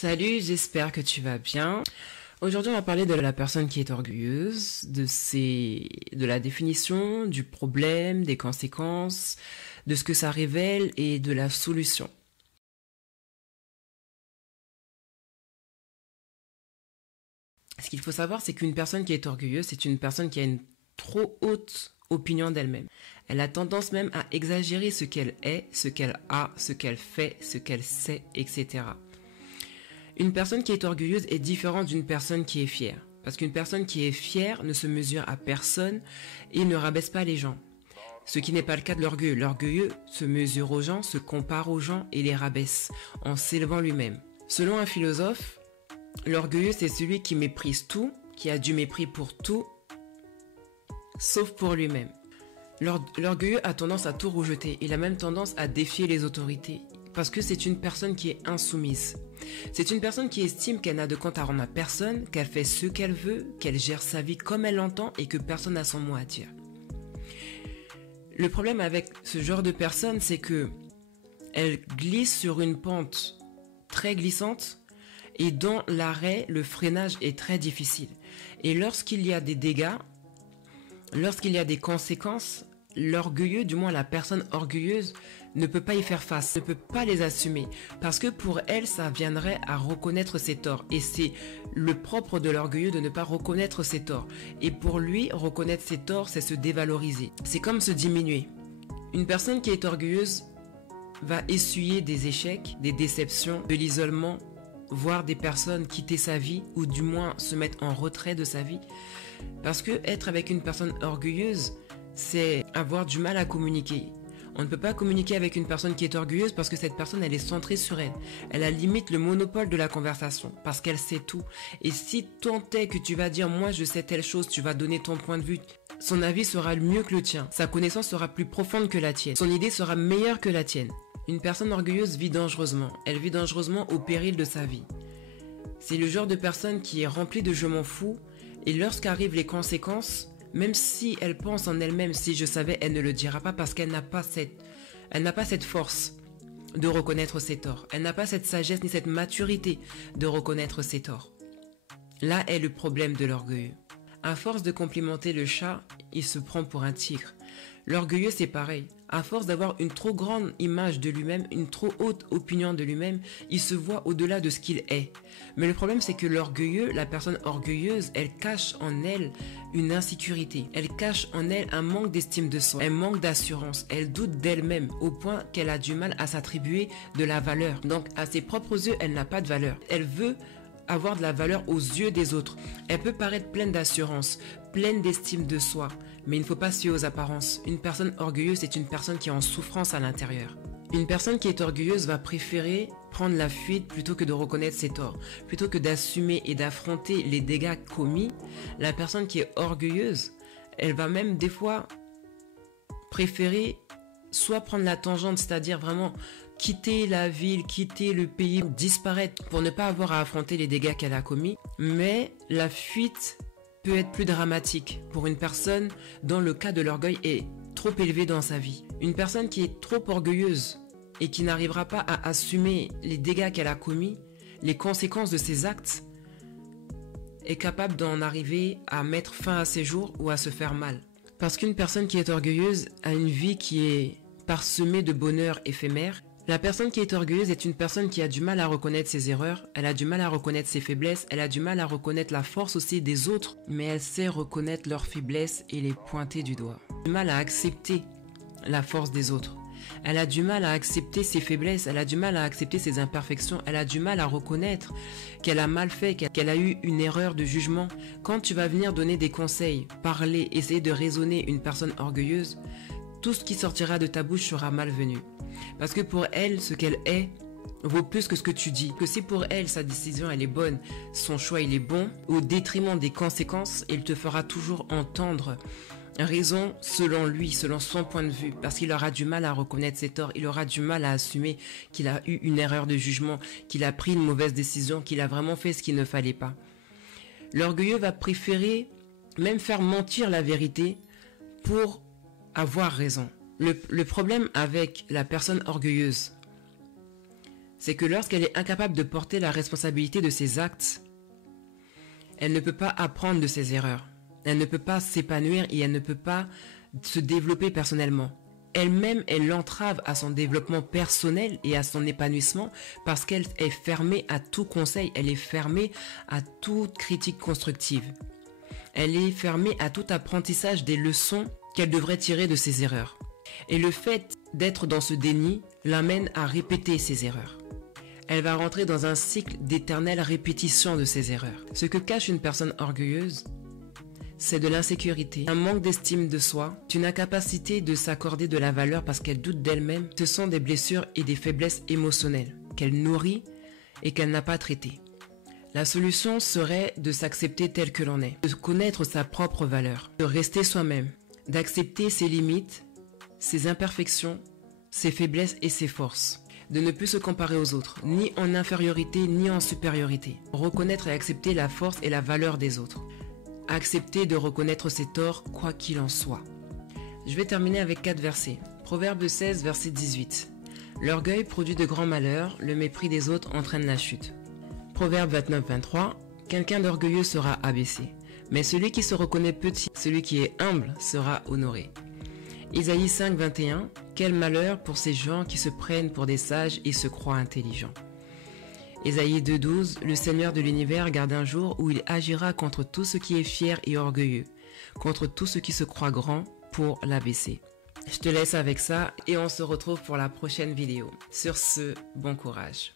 Salut, j'espère que tu vas bien. Aujourd'hui, on va parler de la personne qui est orgueilleuse, de la définition, du problème, des conséquences, de ce que ça révèle et de la solution. Ce qu'il faut savoir, c'est qu'une personne qui est orgueilleuse, c'est une personne qui a une trop haute opinion d'elle-même. Elle a tendance même à exagérer ce qu'elle est, ce qu'elle a, ce qu'elle fait, ce qu'elle sait, etc. Une personne qui est orgueilleuse est différente d'une personne qui est fière. Parce qu'une personne qui est fière ne se mesure à personne et ne rabaisse pas les gens. Ce qui n'est pas le cas de l'orgueilleux. L'orgueilleux se mesure aux gens, se compare aux gens et les rabaisse en s'élevant lui-même. Selon un philosophe, l'orgueilleux c'est celui qui méprise tout, qui a du mépris pour tout, sauf pour lui-même. L'orgueilleux a tendance à tout rejeter. Il a même tendance à défier les autorités. Parce que c'est une personne qui est insoumise. C'est une personne qui estime qu'elle n'a de compte à rendre à personne, qu'elle fait ce qu'elle veut, qu'elle gère sa vie comme elle l'entend et que personne n'a son mot à dire. Le problème avec ce genre de personne, c'est que elle glisse sur une pente très glissante et dans l'arrêt, le freinage est très difficile. Et lorsqu'il y a des dégâts, lorsqu'il y a des conséquences, l'orgueilleux, du moins la personne orgueilleuse, ne peut pas y faire face, ne peut pas les assumer. Parce que pour elle, ça viendrait à reconnaître ses torts. Et c'est le propre de l'orgueilleux de ne pas reconnaître ses torts. Et pour lui, reconnaître ses torts, c'est se dévaloriser. C'est comme se diminuer. Une personne qui est orgueilleuse va essuyer des échecs, des déceptions, de l'isolement, voire des personnes quitter sa vie ou du moins se mettre en retrait de sa vie. Parce que être avec une personne orgueilleuse, c'est avoir du mal à communiquer. On ne peut pas communiquer avec une personne qui est orgueilleuse parce que cette personne, elle est centrée sur elle. Elle a limite le monopole de la conversation parce qu'elle sait tout. Et si tant est que tu vas dire « moi je sais telle chose », tu vas donner ton point de vue, son avis sera mieux que le tien. Sa connaissance sera plus profonde que la tienne. Son idée sera meilleure que la tienne. Une personne orgueilleuse vit dangereusement. Elle vit dangereusement au péril de sa vie. C'est le genre de personne qui est remplie de « je m'en fous » et lorsqu'arrivent les conséquences, même si elle pense en elle-même, si je savais, elle ne le dira pas parce qu'elle n'a pas cette force de reconnaître ses torts. Elle n'a pas cette sagesse ni cette maturité de reconnaître ses torts. Là est le problème de l'orgueilleux. À force de complimenter le chat, il se prend pour un tigre. L'orgueilleux, c'est pareil. À force d'avoir une trop grande image de lui-même, une trop haute opinion de lui-même, il se voit au-delà de ce qu'il est. Mais le problème, c'est que l'orgueilleux, la personne orgueilleuse, elle cache en elle une insécurité. Elle cache en elle un manque d'estime de soi, un manque d'assurance. Elle doute d'elle-même au point qu'elle a du mal à s'attribuer de la valeur. Donc, à ses propres yeux, elle n'a pas de valeur. Elle veut avoir de la valeur aux yeux des autres. Elle peut paraître pleine d'assurance, pleine d'estime de soi, mais il ne faut pas se fier aux apparences. Une personne orgueilleuse est une personne qui est en souffrance à l'intérieur. Une personne qui est orgueilleuse va préférer prendre la fuite plutôt que de reconnaître ses torts. Plutôt que d'assumer et d'affronter les dégâts commis, la personne qui est orgueilleuse, elle va même des fois préférer soit prendre la tangente, c'est-à-dire vraiment quitter la ville, quitter le pays, disparaître pour ne pas avoir à affronter les dégâts qu'elle a commis. Mais la fuite peut être plus dramatique pour une personne dont le cas de l'orgueil est trop élevé dans sa vie. Une personne qui est trop orgueilleuse et qui n'arrivera pas à assumer les dégâts qu'elle a commis, les conséquences de ses actes, est capable d'en arriver à mettre fin à ses jours ou à se faire mal. Parce qu'une personne qui est orgueilleuse a une vie qui est parsemée de bonheur éphémère. La personne qui est orgueilleuse est une personne qui a du mal à reconnaître ses erreurs, elle a du mal à reconnaître ses faiblesses, elle a du mal à reconnaître la force aussi des autres, mais elle sait reconnaître leurs faiblesses et les pointer du doigt. Elle a du mal à accepter la force des autres. Elle a du mal à accepter ses faiblesses, elle a du mal à accepter ses imperfections, elle a du mal à reconnaître qu'elle a mal fait, qu'elle a eu une erreur de jugement. Quand tu vas venir donner des conseils, parler, essayer de raisonner une personne orgueilleuse, tout ce qui sortira de ta bouche sera malvenu. Parce que pour elle, ce qu'elle est vaut plus que ce que tu dis. Que si pour elle, sa décision, elle est bonne, son choix, il est bon, au détriment des conséquences, il te fera toujours entendre raison selon lui, selon son point de vue. Parce qu'il aura du mal à reconnaître ses torts, il aura du mal à assumer qu'il a eu une erreur de jugement, qu'il a pris une mauvaise décision, qu'il a vraiment fait ce qu'il ne fallait pas. L'orgueilleux va préférer même faire mentir la vérité pour avoir raison. Le problème avec la personne orgueilleuse, c'est que lorsqu'elle est incapable de porter la responsabilité de ses actes, elle ne peut pas apprendre de ses erreurs. Elle ne peut pas s'épanouir et elle ne peut pas se développer personnellement. Elle-même, elle l'entrave à son développement personnel et à son épanouissement parce qu'elle est fermée à tout conseil, elle est fermée à toute critique constructive. Elle est fermée à tout apprentissage des leçons qu'elle devrait tirer de ses erreurs. Et le fait d'être dans ce déni l'amène à répéter ses erreurs. Elle va rentrer dans un cycle d'éternelle répétition de ses erreurs. Ce que cache une personne orgueilleuse, c'est de l'insécurité, un manque d'estime de soi, une incapacité de s'accorder de la valeur parce qu'elle doute d'elle-même. Ce sont des blessures et des faiblesses émotionnelles qu'elle nourrit et qu'elle n'a pas traitées. La solution serait de s'accepter tel que l'on est, de connaître sa propre valeur, de rester soi-même, d'accepter ses limites, ses imperfections, ses faiblesses et ses forces. De ne plus se comparer aux autres, ni en infériorité ni en supériorité. Reconnaître et accepter la force et la valeur des autres. Accepter de reconnaître ses torts, quoi qu'il en soit. Je vais terminer avec 4 versets. Proverbe 16, verset 18. L'orgueil produit de grands malheurs, le mépris des autres entraîne la chute. Proverbe 29, 23. Quelqu'un d'orgueilleux sera abaissé, mais celui qui se reconnaît petit, celui qui est humble, sera honoré. Isaïe 5, 21. Quel malheur pour ces gens qui se prennent pour des sages et se croient intelligents. Ésaïe 2, 12. Le Seigneur de l'univers garde un jour où il agira contre tout ce qui est fier et orgueilleux, contre tout ce qui se croit grand pour l'abaisser. Je te laisse avec ça et on se retrouve pour la prochaine vidéo. Sur ce, bon courage.